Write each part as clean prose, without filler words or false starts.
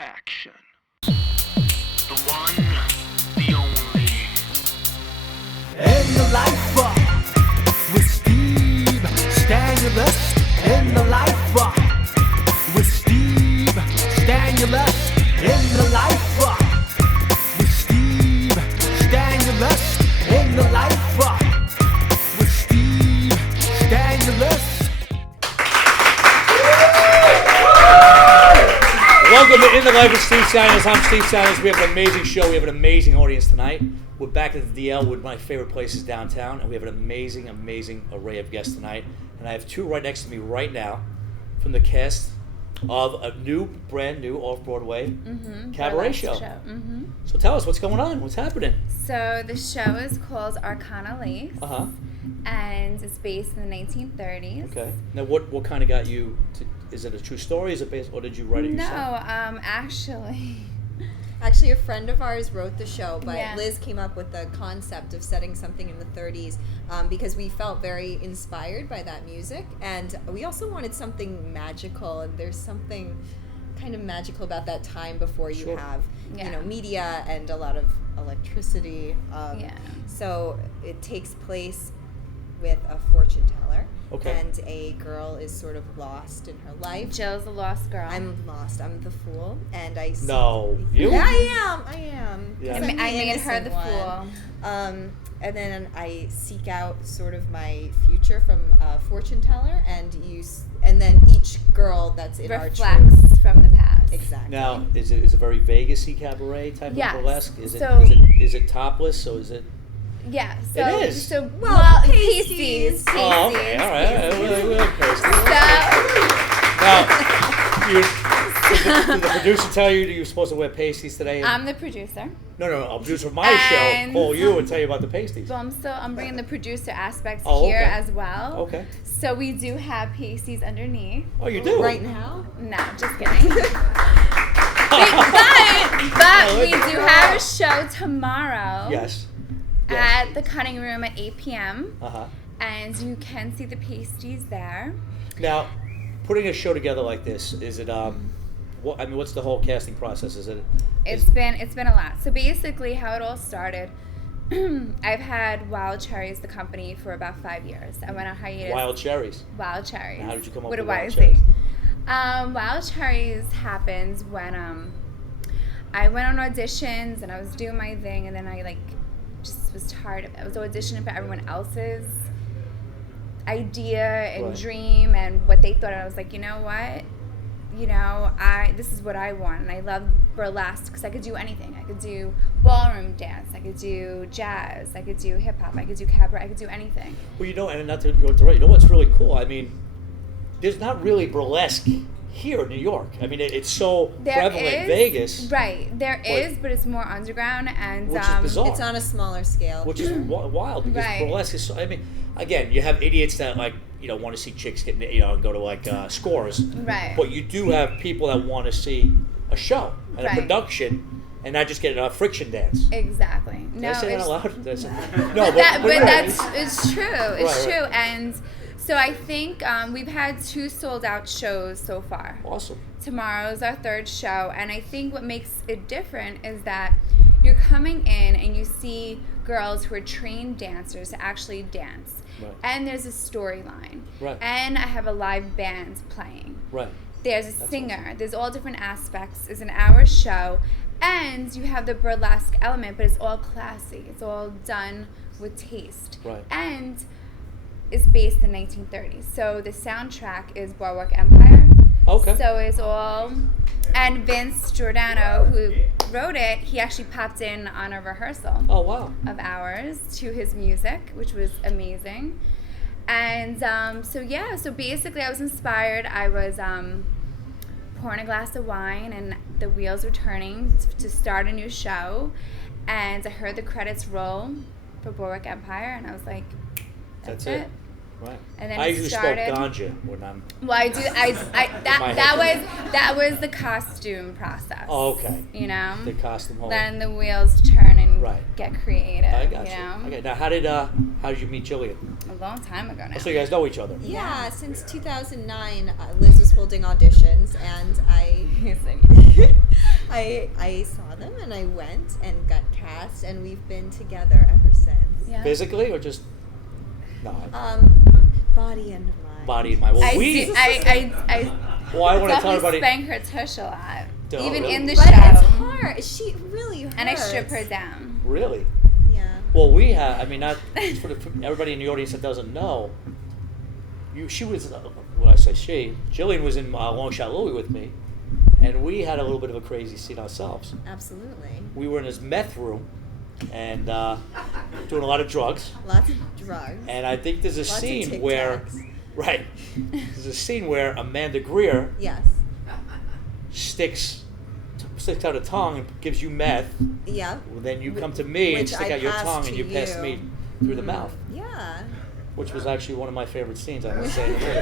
action. The one, the only. In the life with Steve Stanulis. In the life with Steve Stanulis. In the life with Steve Stanulis. In the life with Steve Stanulis. Welcome to In the Life with Steve Stanulis. I'm Steve Stanulis. We have an amazing show. We have an amazing audience tonight. We're back at the DL, one of my favorite places downtown, and we have an amazing, amazing array of guests tonight. And I have two right next to me right now from the cast of a brand new off-Broadway cabaret show. Mm-hmm. So tell us, what's going on? What's happening? So the show is called Arcana Lace, and it's based in the 1930s. Okay. Now, what kind of got you to? Is it a true story? Is it based, or did you write it yourself? No, Actually, a friend of ours wrote the show, but Yeah. Liz came up with the concept of setting something in the 30s because we felt very inspired by that music, and we also wanted something magical, and there's something kind of magical about that time before you Sure. have, Yeah. media and a lot of electricity. Yeah. So it takes place with a fortune teller. Okay. And a girl is sort of lost in her life. Jill's a lost girl. I'm lost. I'm the fool, and I. No, you? Yeah, I am. Yeah. 'Cause I I'm made her innocent the one. fool. And then I seek out sort of my future from a fortune teller, and and then each girl that's in our troupe. Reflects from the past. Exactly. Now, is it a very Vegas-y cabaret type Yes. of burlesque? Is So- is it topless? So is it? Yeah. So, It is. So Well, pasties. Oh, okay, all right. We like pasties. So Now, did the producer tell you that you were supposed to wear pasties today? I'm the producer. No, a producer of my show And- call you and tell you about the pasties. So I'm bringing the producer aspects Oh, here okay. as well. Okay. So we do have pasties underneath. Oh, you do? Right now? No, just kidding. but we do have a show tomorrow Yes. at the Cutting Room at 8 p.m. Uh-huh. and you can see the pasties there. Now, putting a show together like this, is it what's the whole casting process? It's been a lot. So basically, how it all started. I've had Wild Cherries, the company, for about 5 years. I went on hiatus. Wild Cherries? Wild Cherries. How did you come up What with do I Wild say? Cherries? Wild Cherries happens when I went on auditions and I was doing my thing, and then I just was tired of it. I was auditioning for everyone else's idea and Right. dream and what they thought. And I was like, you know what? This is what I want, and I love burlesque because I could do anything. I could do ballroom dance, I could do jazz, I could do hip hop, I could do cabaret, I could do anything. Well, and not to go to you know what's really cool? I mean, there's not really burlesque here in New York. I mean, it's so prevalent in Vegas. Right, there is, but it's more underground, and Which is bizarre. It's on a smaller scale. Which is wild because Right. burlesque is so, I mean, again, you have idiots that want to see chicks get, and go to scores. Right. But you do have people that want to see a show and a Right. production and not just get a friction dance. Exactly. Did No, I say that it's, out loud? Did I say- but No, it's true. It's Right. true, and so I think we've had 2 sold-out shows so far. Awesome. Tomorrow's our 3rd show, and I think what makes it different is that you're coming in and you see girls who are trained dancers to actually dance. Right. And there's a storyline. Right. And I have a live band playing. Right. There's a That's singer. awesome. There's all different aspects. It's an hour show. And you have the burlesque element, but it's all classy. It's all done with taste. Right. And it's based in 1930s. So the soundtrack is Boardwalk Empire. Okay. So it's all... And Vince Giordano, who wrote it, he actually popped in on a rehearsal Oh, wow. of ours to his music, which was amazing. And so basically I was inspired. I was pouring a glass of wine, and the wheels were turning to start a new show. And I heard the credits roll for Boardwalk Empire, and I was like, that's it. Right. And then I it usually started. smoke ganja when I'm... Well, I do. My That was the costume process. Oh, okay. You know. The costume hole. Then the wheels turn and Right. get creative. I got you. You know. Okay, now how did you meet Jillian? A long time ago now. Oh, so you guys know each other? Yeah, since 2009, Liz was holding auditions, and I I saw them and I went and got cast, and we've been together ever since. Yeah. Physically or just no? Body and mind. Body and mind. Well, I Well, I want to tell definitely everybody. spank her tush a lot, Duh, even really? in the But show. it's hard. She really hurts. And I strip her down. Really? Yeah. Well, we have. I mean, not for everybody in the audience that doesn't know. She was. When I say she, Jillian was in Long Shot Louie with me, and we had a little bit of a crazy scene ourselves. Absolutely. We were in this meth room, and doing a lot of drugs. Lots of drugs. And I think there's a Lots of scene where, TikToks. right, there's a scene where Amanda Greer Yes. sticks out a tongue and gives you meth. Yeah. Then you come to me and Which stick I out your passed tongue and to you pass you. me through the mouth, Yeah. which was actually one of my favorite scenes. I must say. In the movie.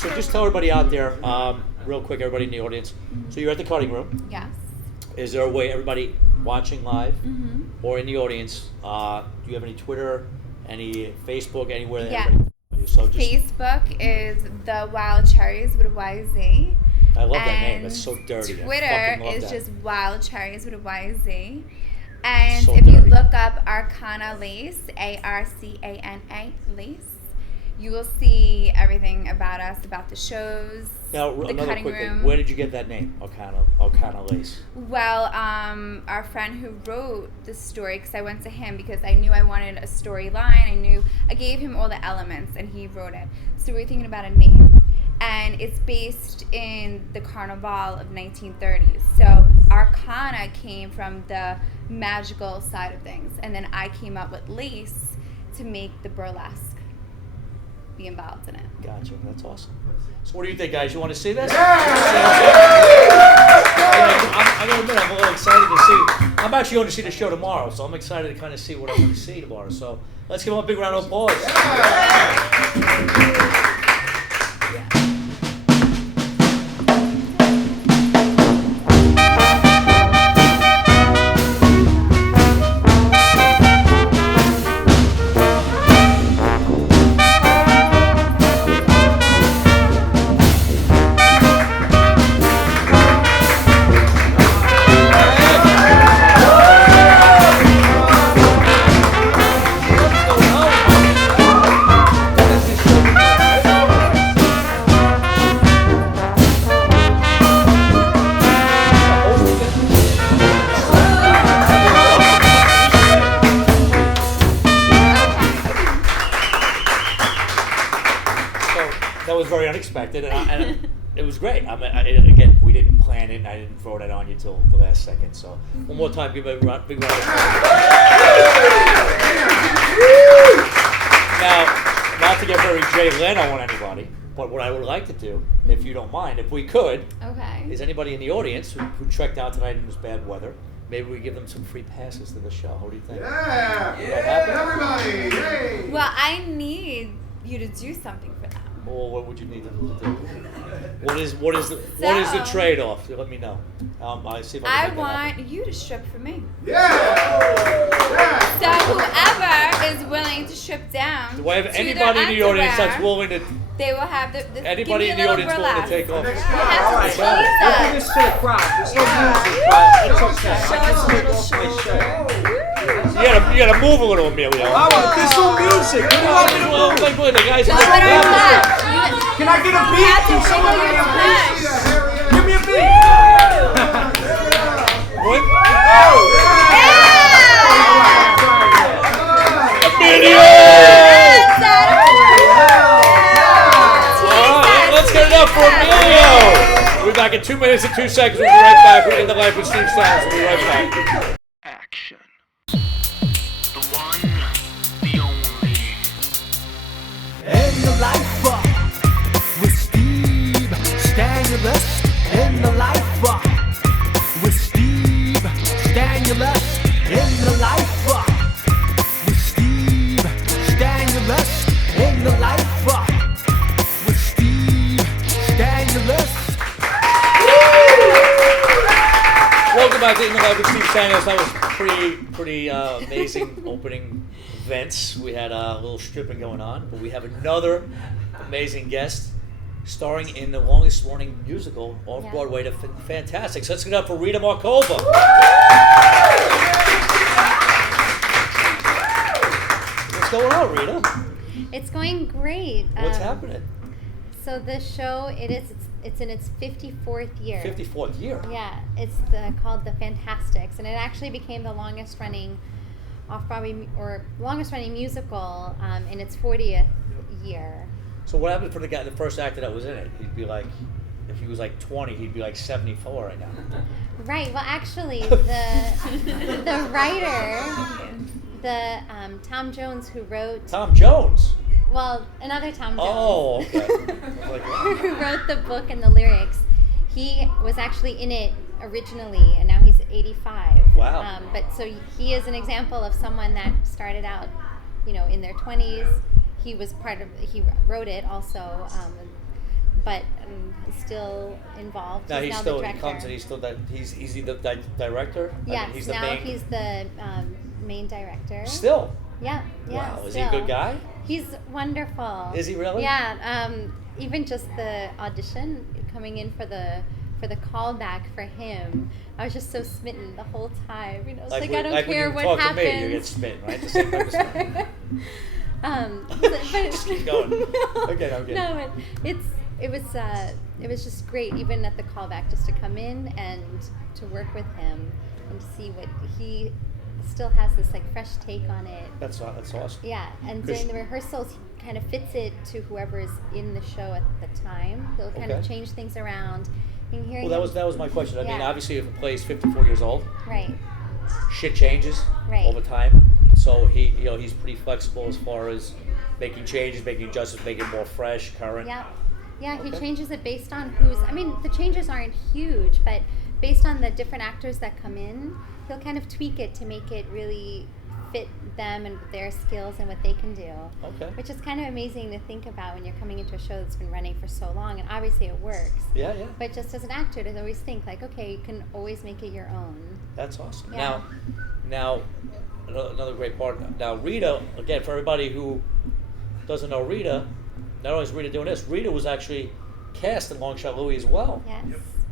So just tell everybody out there, real quick, everybody in the audience. So you're at the cutting room. Yes. Is there a way everybody watching live Mm-hmm. or in the audience? Do you have any Twitter, any Facebook, anywhere that Yeah. everybody? So just, Facebook is The Wild Cherries with a YZ. I love that name. And That's so dirty. I Twitter fucking love is that. just Wild Cherries with a YZ. And So if you dirty. look up Arcana Lace, Arcana Lace, you will see everything about us, about the shows, Now, the another cutting quick thing. room. Where did you get that name, Arcana Lace? Well, our friend who wrote the story, because I went to him because I knew I wanted a storyline. I gave him all the elements, and he wrote it. So we were thinking about a name, and it's based in the Carnival of 1930s. So Arcana came from the magical side of things, and then I came up with Lace to make the burlesque be involved in it. Gotcha. That's awesome. So what do you think, guys? You want to see this? I gotta admit, I'm a little excited to see. I'm actually going to see the show tomorrow, so I'm excited to kind of see what I'm going to see tomorrow. So let's give them a big round of applause. That was very unexpected, and it was great. I mean, again, we didn't plan it, and I didn't throw that on you till the last second. So one more time, give a big round of applause. Now, not to get very Jay Leno on anybody, but what I would like to do, if you don't mind, if we could, Okay. is anybody in the audience who trekked out tonight in this bad weather, maybe we give them some free passes to the show. What do you think? Yeah! Everybody! Hey! Well, I need you to do something for them. Well, what would you need them to do? What is the trade-off? Let me know. I see if I I can make that happen. want you to strip for me. Yeah! So whoever is willing to strip down, Do I have to anybody in the their audience that's underwear, willing to? they will have the Anybody in give me the a little audience willing to burlesque. take off? You have to Alright. please We'll do us. this for the crowd. There's no music, but it's okay. Show us a little shoulder. You gotta move a little, Emilio. There's no music. What do you want me to Well, do? like, the guys. Go with our touch. Can I get a beat? have to Can someone wiggle give me your a beat? touch. Give me a beat. What? Yeah! All right, let's get it up for Emilio. We'll be back in 2 minutes and 2 seconds. We'll be right back. We're in the life with Steve Stanulis. We'll be right back. Action. The one, the only. In the life with Steve Stanulis. In the life with Steve Stanulis. In the life with Steve Stanulis. In the life with Steve Stanulis. Welcome back to In the Life with Steve Stanulis. That was pretty amazing opening events. We had a little stripping going on, but we have another amazing guest. starring in the longest running musical off-Broadway, The Fantastic. So let's get it up for Rita Markova. What's going on, Rita? It's going great. What's happening? So the show, it's in its 54th year. 54th year? Yeah, it's called The Fantastics, and it actually became the longest running off-Broadway or longest running musical in its 40th year. So what happened for the first actor that was in it? He'd be like, if he was like 20, he'd be like 74 right now. Right. Well, actually, the writer, Tom Jones, who wrote. Tom Jones. Well, another Tom Jones. Oh, okay. Who wrote the book and the lyrics. He was actually in it originally, and now he's 85. Wow. But so he is an example of someone that started out, in their 20s. He wrote it also, but still involved. Now he's still, the he director. comes and is he the director? Yes, he's the now main. he's the main director. Still? Yeah. Wow, Still. is he a good guy? He's wonderful. Is he really? Yeah. Even just the audition, coming in for the callback for him, I was just so smitten the whole time. It's like I don't care what happens. When you talk to me, you get smitten, right? The same type of smitten. Just keep going. Okay, I'm good. No, it was just great, even at the callback, just to come in and to work with him and to see what he still has this like fresh take on it. That's awesome. Yeah, and during the rehearsals, he kind of fits it to whoever is in the show at the time. They'll kind of change things around. And hearing Well, that was my question. I mean, Yeah. obviously, if a play is 54 years old, right. shit changes Right. over time. So he's pretty flexible as far as making changes, making adjustments, making it more fresh, current. Yeah. Yeah, he Okay. changes it based on the changes aren't huge, but based on the different actors that come in, he'll kind of tweak it to make it really fit them and their skills and what they can do. Okay. Which is kind of amazing to think about when you're coming into a show that's been running for so long, and obviously it works. Yeah. But just as an actor, to always think like, okay, you can always make it your own. That's awesome. Yeah. Now, another great part. Now, Rita, again, for everybody who doesn't know Rita, not only is Rita doing this, Rita was actually cast in Long Shot Louie as well. Yes.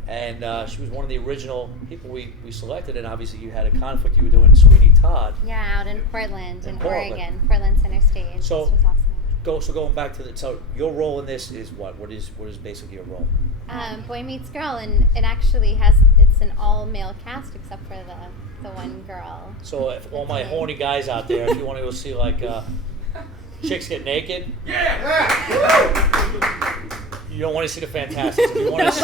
And she was one of the original people we selected, and obviously you had a conflict. You were doing Sweeney Todd. Yeah, out in Portland, in Portland. Oregon, Portland Center Stage. So- This was awesome. Going back to so your role in this is what? What is basically your role? Boy Meets Girl, and it actually it's an all-male cast except for the one girl. So if all my horny guys out there, if you want to go see like chicks get naked, you don't want to see The Fantastics. You want to see,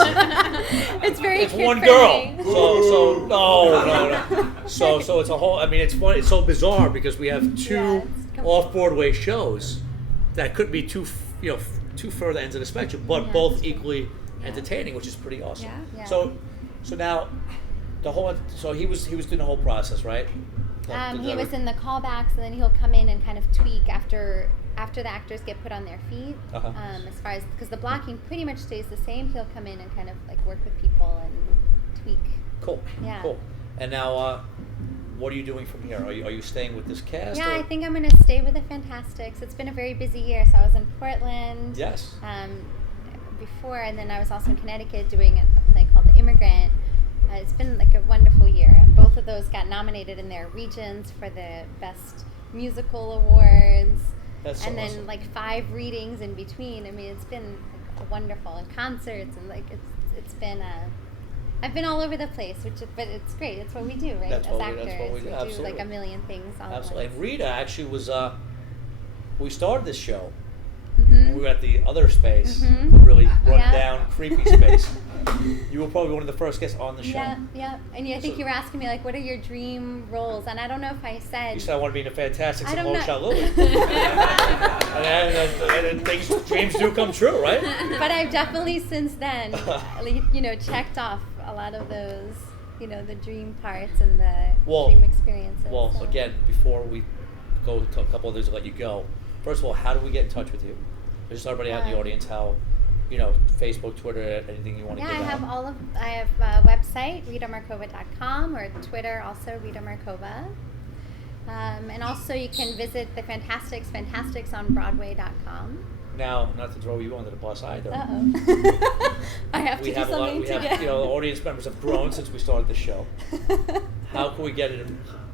It's very it's one kid-friendly. girl. So no. So it's a whole. I mean, it's fun. It's so bizarre because we have two Yeah, it's off-Broadway shows that could be two further ends of the spectrum, but Yeah, both that's true. equally entertaining, which is pretty awesome. Yeah. So now the whole. So he was doing the whole process, right? He was in the callbacks, and then he'll come in and kind of tweak after the actors get put on their feet. Uh-huh. As far as because the blocking pretty much stays the same, he'll come in and kind of like work with people and tweak. Cool. Yeah. Cool. And now, what are you doing from here? Are you staying with this cast? Yeah, or? I think I'm going to stay with the Fantastics. It's been a very busy year. So I was in Portland. Yes. Before, and then I was also in Connecticut doing a play called The Immigrant. It's been like a wonderful year, and both of those got nominated in their regions for the Best Musical Awards. That's so and then awesome. like 5 readings in between. I mean, it's been wonderful, and concerts, and like it's been I've been all over the place, but it's great. It's what we do, right? That's As what we actors, do. do Absolutely. like a million things all Absolutely. at And once. Rita actually was. We started this show. Mhm. We were at the other space, Mhm. the really run Yeah. down, creepy space. You were probably one of the first guests on the show. Yeah. And I think So- you were asking me like, what are your dream roles? And I don't know if I said. You said I want to be in the Fantastics I and don't Long know. Shot Louie. and things, dreams do come true, right? But I've definitely since then, checked off a lot of those, the dream parts and the dream experiences. Well, so. again, before we go to a couple of those to let you go, first of all, how do we get in touch with you? Just so everybody out in the audience, how, Facebook, Twitter, anything you want to Yeah, give I have out. I have a website, ritamarkova.com, or Twitter, also Rita Markova. And also you can visit the Fantasticsonbroadway.com. Now, not to throw you under the bus either. Uh-oh. I have to We do have a lot. something We to have, get. you know, the audience members have grown since we started the show. How can we get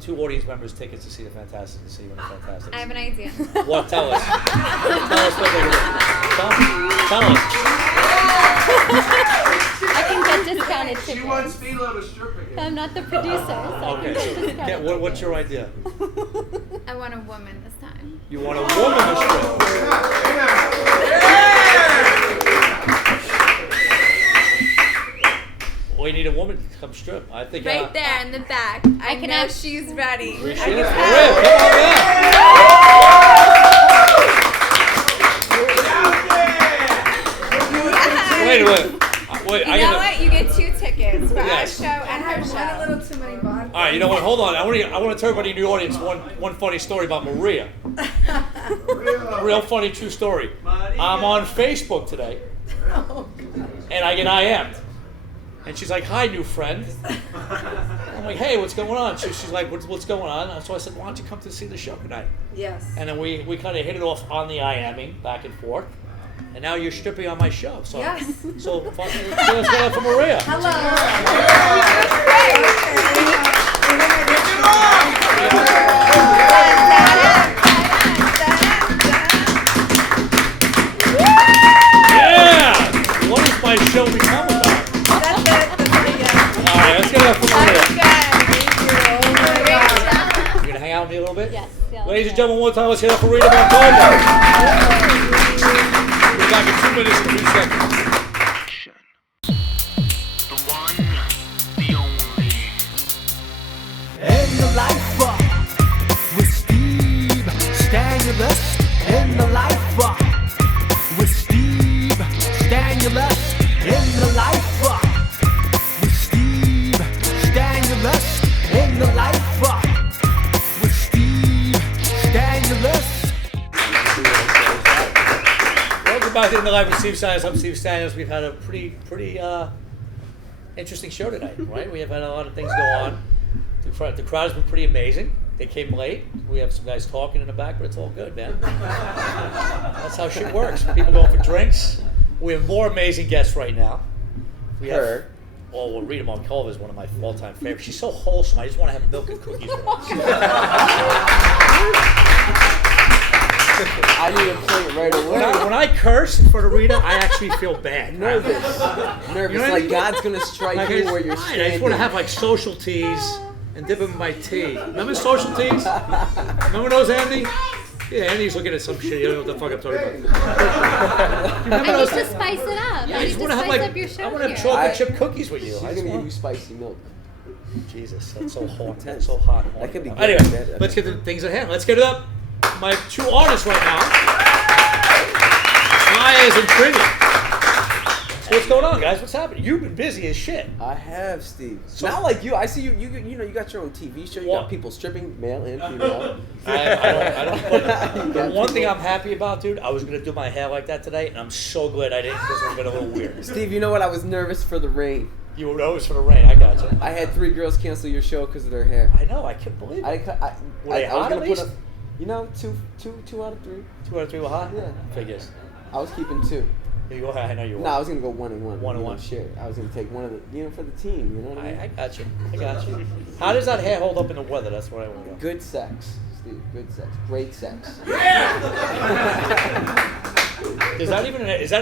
2 audience members tickets to see the Fantastics to see when the Fantastics? I have an idea. What? Tell us. Tell us what they're doing. Tell us. I can get discounted tickets. She wants Philo to strip again. I'm not the producer, so I Okay. can get So, discounted what's your idea? I want a woman this time. You want a woman to strip? We need a woman to come strip. I think. Right there in the back. I can know have- she's ready. We I should. can Maria, tell. come on down. Wait a minute. Wait, You I know gotta. what? You get 2 tickets for Yes. our show and her show. too many bodies. All right, you know what? Hold on. I want to tell everybody in the audience one funny story about Maria. A real funny true story. I'm on Facebook today, and I get IM'd. And she's like, "Hi, new friend." I'm like, "Hey, what's going on?" She's like, "What's going on?" So I said, "Why don't you come to see the show tonight?" Yes. And then we kind of hit it off on the IMing back and forth. And now you're stripping on my show. So, Yes. So fucking, let's get up for Maria. Yeah! What does my show become about? All right, let's get it up for Maria. You gonna hang out with me a little bit? Yes. Yeah, Ladies and let's gentlemen, one time, let's get up for Rita Markova. We're back in 2 minutes and 2 seconds. Action. The one, the only. In the life with Steve Stanulis. In the life with Steve Stanulis. In the life with Steve Stanulis. In the life with Steve Stanulis. Welcome back to In the Life with Steve Stanulis. I'm Steve Stanulis. We've had a pretty interesting show tonight, right? We have had a lot of things go on. The crowd has been pretty amazing. They came late. We have some guys talking in the back, but it's all good, man. That's how shit works. People going for drinks. We have more amazing guests right now. We have, well, Rita Markova is one of my all-time favorites. She's so wholesome. I just want to have milk and cookies with her. I need to play it right away. When I curse in front of Rita, I actually feel bad. Nervous, You know what I like mean? God's gonna strike Like, you it's where you're fine. standing. I just want to have like social teas and dip them in my tea. Remember social teas? Remember those, Andy? Yeah, Andy's looking at some shit. You don't know what the fuck I'm talking about. Remember I those? need to spice it up. Yeah, I I need just to want to have spice like up your show I want to have here. chocolate chip cookies with you. She's I gonna just give want- you spicy milk. Jesus, that's so hot. That's so hot. That could be good. Anyway, That- let's get to things at hand. Let's get it up. My 2 artists right now, Myers and TRINI. So what's going on, guys? What's happening? You've been busy as shit. I have, Steve. So- Not like you. I see you. You know, you got your own TV show. You What? got people stripping, male and female. I don't. But one thing I'm happy about, dude, I was gonna do my hair like that today, and I'm so glad I didn't because it would have been a little weird. Steve, you know what? I was nervous for the rain. You were always for the rain. I got you. I had 3 girls cancel your show because of their hair. I know. I can't believe it. Were they I was hot gonna at put least? up, you know, two out of 3. 2 out of 3 were hot. Yeah. Figures. I was keeping 2. You go. I know you were. No, I was gonna go 1 and 1. One and you know, one. Share. I was gonna take one of the, for the team. You know what I mean? I got you. I got you. How does that hair hold up in the weather? That's what I want to know. Good sex, Steve. Good sex. Great sex. Is that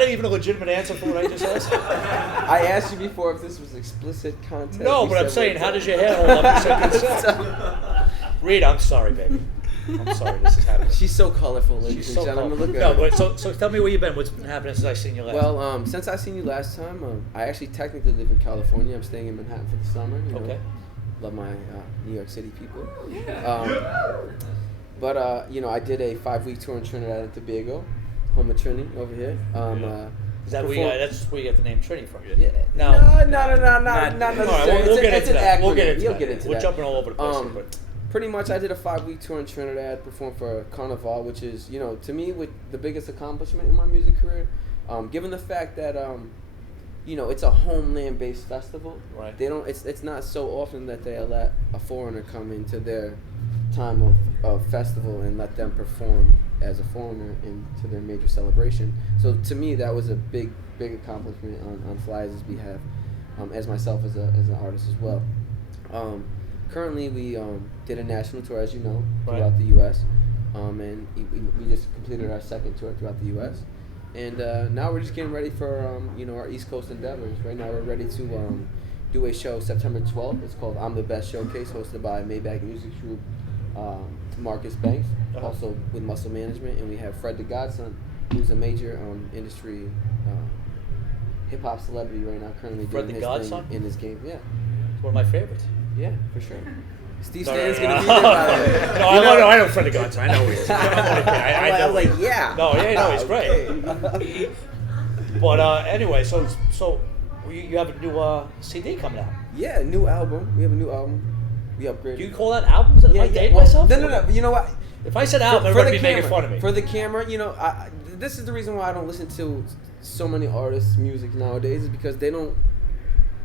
even a legitimate answer for what I just asked? I asked you before if this was explicit content. No, You but I'm said saying, what- how does your hair hold up? You said good sex. Rita, I'm sorry, baby. I'm sorry this is happening. She's so colorful, ladies She's and so gentlemen. cool. Look No, at her. but so tell me where you've been. What's been happening since I seen you last? Well, since I seen you last time, I actually technically live in California. I'm staying in Manhattan for the summer. You know, Okay. Love my New York City people. But you know, I did a 5-week tour in Trinidad and Tobago, home of TRINI over here. Is that where you got, that's where you got the name TRINI from? Yeah. No. Not All necessarily. right, we'll get It's into an that. We'll acronym. get into You'll that. get into We're that. jumping all over the place. But Pretty much, I did a 5-week tour in Trinidad, performed for Carnival, which is, you know, to me, with the biggest accomplishment in my music career. Given the fact that, you know, it's a homeland-based festival. Right. They don't. It's not so often that they let a foreigner come into their time of festival and let them perform as a foreigner into their major celebration. So to me, that was a big accomplishment on Fly's behalf, as myself as an artist as well. Currently, we did a national tour, as you know, throughout the U.S., and we just completed our second tour throughout the U.S., and now we're just getting ready for our East Coast endeavors. Right now, we're ready to do a show September 12th. It's called I'm the Best Showcase, hosted by Maybach Music Group, Marcus Banks, also with Muscle Management, and we have Fred the Godson, who's a major industry hip hop celebrity right now, currently Fred doing the his Godson? thing in this game. Yeah, It's one of my favorites. yeah, for sure. Steve No, Stan's no, gonna no. be there. By the way. No, I know Fred the Godson. I know who he is. I'm only kidding. I I was know. like, yeah. No, yeah, no, he's Okay. great. But anyway, so you have a new CD coming out. Yeah, new album. We have a new album. We upgraded. Do you call that albums? Am I dating myself? No. You know what? If I said album, everybody would be making fun of me. For the camera, this is the reason why I don't listen to so many artists' music nowadays, is because they don't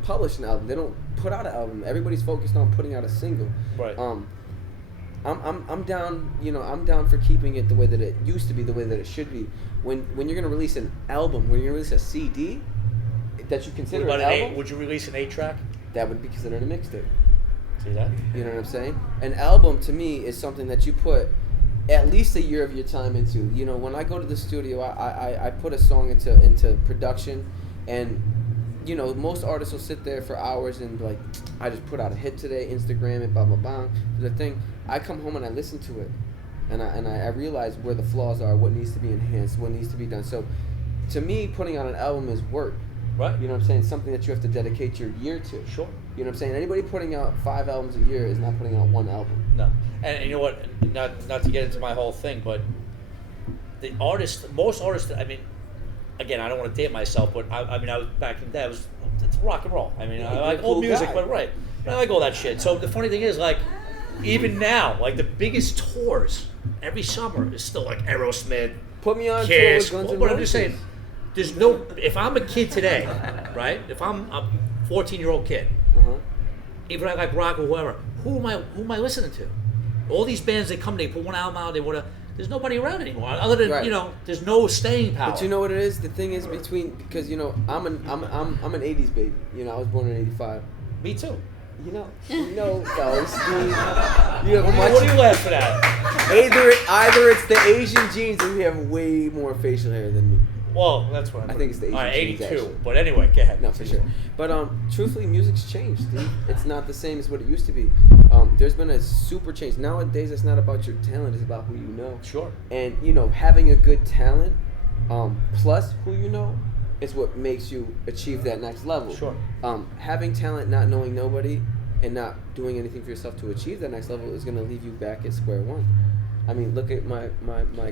publish an album. They don't put out an album. Everybody's focused on putting out a single. Right. I'm down. I'm down for keeping it the way that it used to be, the way that it should be. When you're gonna release an album, when you're gonna release a CD, that you consider What an about album, would you release an 8-track? that would be considered a mixtape. See that? You know what I'm saying? An album to me is something that you put at least a year of your time into. When I go to the studio, I put a song into production, and most artists will sit there for hours and be like, I just put out a hit today, Instagram it, blah blah blah. The thing, I come home and I listen to it, and I realize where the flaws are, what needs to be enhanced, what needs to be done. So to me, putting out an album is work. Right. You know what I'm saying? Something that you have to dedicate your year to. Sure. You know what I'm saying? Anybody putting out 5 albums a year is not putting out one album. No. And you know what? Not to get into my whole thing, but most artists. I mean, again, I don't want to date myself, but I was back in the day. It's rock and roll. I mean, I like old music, but right. I like all that shit. So the funny thing is, like, even now, like the biggest tours every summer is still like Aerosmith, Put me on Kiss. tour with Guns N' But I'm just Roses. saying, there's no. If I'm a kid today, right? If I'm a 14-year-old kid, even I like rock or whoever, who am I listening to? All these bands, they come, they put one album out, there's nobody around anymore. Other than Right. there's no staying power. But you know what it is? The thing is because I'm an 80s baby. I was born in '85. Me too. No, Steve. You have What are you laughing at? Either it's the Asian genes, and you have way more facial hair than me. Well, that's what I think it's the Asian All right, genes, 82. actually. But anyway, go ahead. No, for sure. But truthfully, music's changed, Steve. It's not the same as what it used to be. There's been a super change. Nowadays, it's not about your talent; it's about who you know. Sure. And having a good talent, plus who you know, is what makes you achieve that next level. Sure. Having talent, not knowing nobody, and not doing anything for yourself to achieve that next level is going to leave you back at square one. I mean, look at my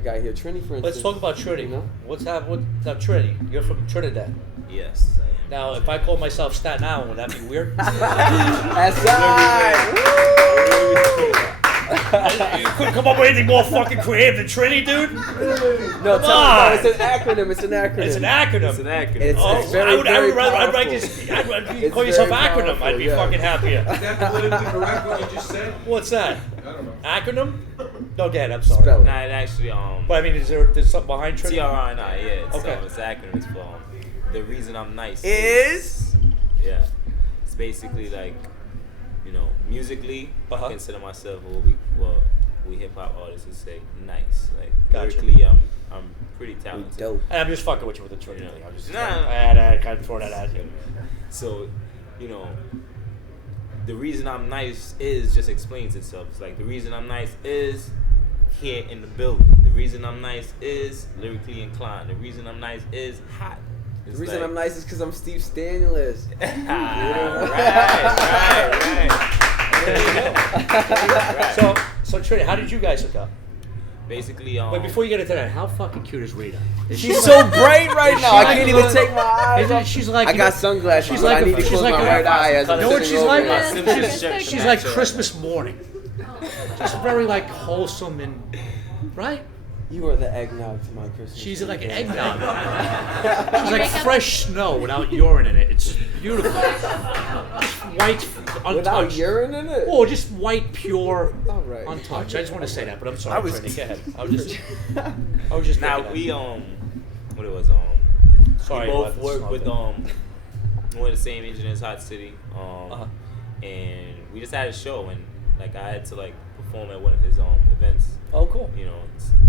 guy here, TRINI, for instance. Let's talk about TRINI. You know? What's TRINI? You're from Trinidad. Yes, I am. Now, if I call myself Staten Island, would that be weird? That's right. You couldn't come up with anything more fucking creative than TRINI, dude? No, on. it's an acronym. It's an acronym. It's an acronym. It's an acronym. It's very, very I'd powerful. you call yourself very acronym. powerful, I'd be yeah. fucking happier. Is that politically correct what you just said? What's that? I don't know. Acronym? No, go ahead. I'm sorry. Spell it. Nah, it actually, But I mean, there's something behind TRINI? TRINI, yeah. Okay. So it's acronym for the reason I'm nice Is yeah. It's basically like, musically, Uh-huh. I consider myself we hip hop artists would say nice. Like Gotcha. lyrically, I'm pretty talented. dope. And I'm just fucking with you with the TRINI thing. I'm just Nah. I had to kind of throw that at you. So, the reason I'm nice is just explains itself. It's like the reason I'm nice is here in the building. The reason I'm nice is lyrically inclined. The reason I'm nice is hot. The reason I'm nice is because I'm Steve Stanulis. Right. So TRINI, how did you guys hook up? Basically, Wait, before you get into that, how fucking cute is Rita? Is she She's so bright right Is now. she I like can't even the- take my eyes Isn't off. it- she's like I you got know- sunglasses, she's but like I a- need to she's close like my a- right eye as You I'm know what sitting she's over like? here. She's like Christmas morning. Just very like wholesome and right. You are the eggnog to my Christmas. She's tree. like an eggnog. She's like fresh snow without urine in it. It's beautiful. Just white, untouched. Without urine in it? Oh, just white, pure, All right. untouched. I just want to say that, but I'm sorry, Trini. Go ahead. I was just. Now thinking what it was Sorry, we both about work with something. one of the same engineers, Hot City, Uh-huh. and we just had a show, and like I had to like perform at one of his events. Oh, cool. You know,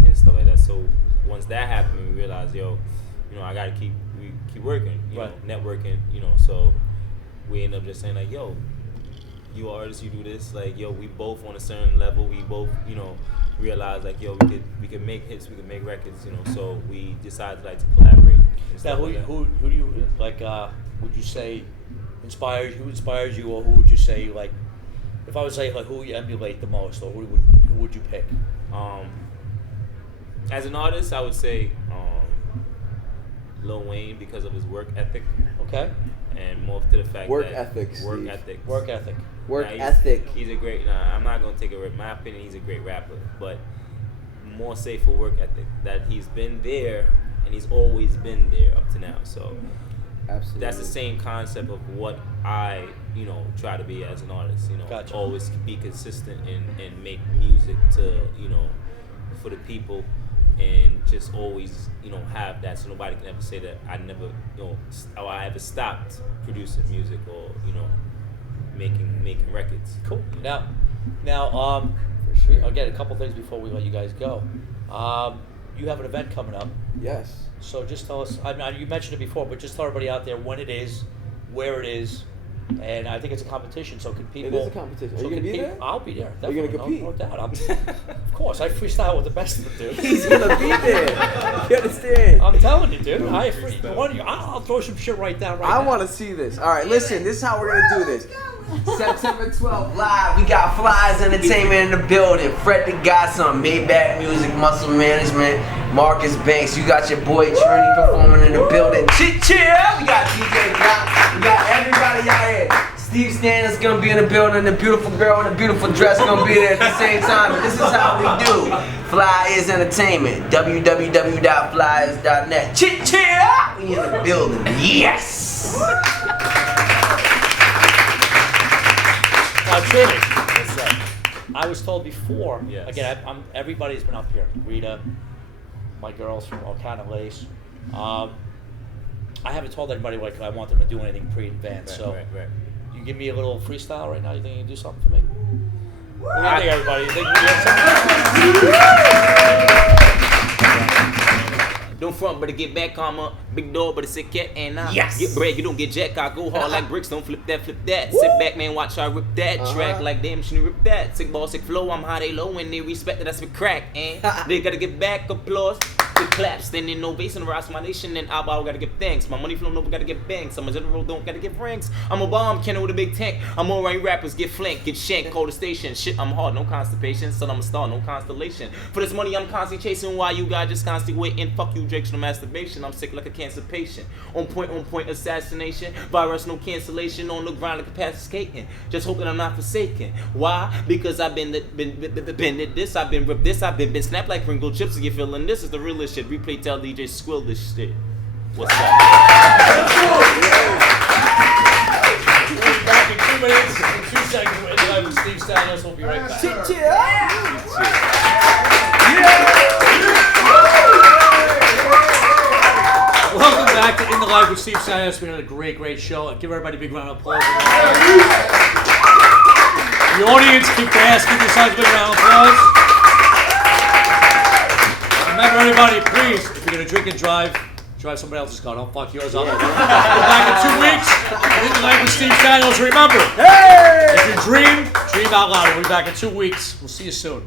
and stuff like that. So once that happened, we realized, I gotta keep working, you Right. know, networking, you know. So we end up just saying like, yo, you artists, you do this, like, yo, we both on a certain level, we both, you know, realize like, yo, we could make hits, we could make records, you know. So we decided like to collaborate. And Now, stuff like that. who do you like? Would you say inspires? Who inspires you, or who would you say like? If I would say like, who you emulate the most, or who would you pick? As an artist, I would say Lil Wayne because of his work ethic, Okay. and more to the fact Work that ethic, work Steve. ethic, Work ethic. Work Nah, ethic. He's a great. I'm not gonna take it. In my opinion, he's a great rapper, but more safe for work ethic. That he's been there and he's always been there up to now. So Absolutely. that's the same concept of what I, try to be as an artist. Gotcha. Always be consistent and make music to, for the people, and just always, have that, so nobody can ever say that I never, or I ever stopped producing music or, making records. Cool. Now, For sure. again, a couple things before we let you guys go. You have an event coming up, Yes. so just tell us. I mean, you mentioned it before, but just tell everybody out there when it is, where it is, and I think it's a competition. So can people? It is a competition. Are so you gonna can be peop- there? I'll be there. Are you gonna Definitely. compete? No doubt. Of course, I freestyle with the best of them, dude. He's gonna be there. You understand? I'm telling you, dude. I'll throw some shit right down right I now. want to see this. All right, listen. This is how we're gonna do this. September 12th, live. We got Flyers Entertainment in the building. Fred the Godson, Maybach Music, Muscle Management, Marcus Banks. You got your boy TRINI performing in the building. Cheer! We got DJ Glock. We got everybody out here. Steve Stanulis gonna be in the building. The beautiful girl in the beautiful dress gonna be there at the same time. But this is how we do. Flyers Entertainment. www.flyers.net. Cheer! We in the building. Yes! Trini, I was told before. Yes. Again, everybody's been up here. Rita, my girls from Arcana Lace. I haven't told anybody like I want them to do anything pre-advance. So, Right. you give me a little freestyle right now. You think you can do something for me? What do you think, everybody? You think you can do something? Don't front, but get back, comma. Big dog, but a sick cat, and Yes. get bread, you don't get jack. I go hard like bricks, don't flip that. Sit back, man, watch I rip that track like damn, she rip that. Sick ball, sick flow, I'm high, they low, and they respect that I spit crack, and they gotta get back applause. With claps, then in no bass and rise my nation, and I gotta give thanks. My money flow over, gotta get banks. I'm a general, don't gotta give ranks. I'm a bomb, cannon with a big tank. I'm all right, rappers get flanked, get shanked, call the station. Shit, I'm hard, no constipation. Son, I'm a star, no constellation. For this money, I'm constantly chasing. Why you guys just constantly waiting? Fuck you, Drake's no masturbation. I'm sick like a cancer patient. On point, assassination. Virus, no cancellation. On the grind, like a passive skating. Just hoping I'm not forsaken. Why? Because I've been this, I've been ripped this, I've been snapped like Pringle chips. And you feeling this is the realest shit. Replay, tell DJ, squill this shit. What's up? We'll be back in 2 minutes and 2 seconds. We're live with Steve Stanulis. We'll be right back. Welcome back to In the Life with Steve Stanulis. We had a great show. Give everybody a big round of applause. The audience, keep the ass, give yourselves a big round of applause. Remember, everybody, please, if you're going to drink and drive somebody else's car. Don't fuck yours up. We're back in 2 weeks. In the Life with Steve Stanulis. Remember, if you dream out loud. We'll be back in 2 weeks. We'll see you soon.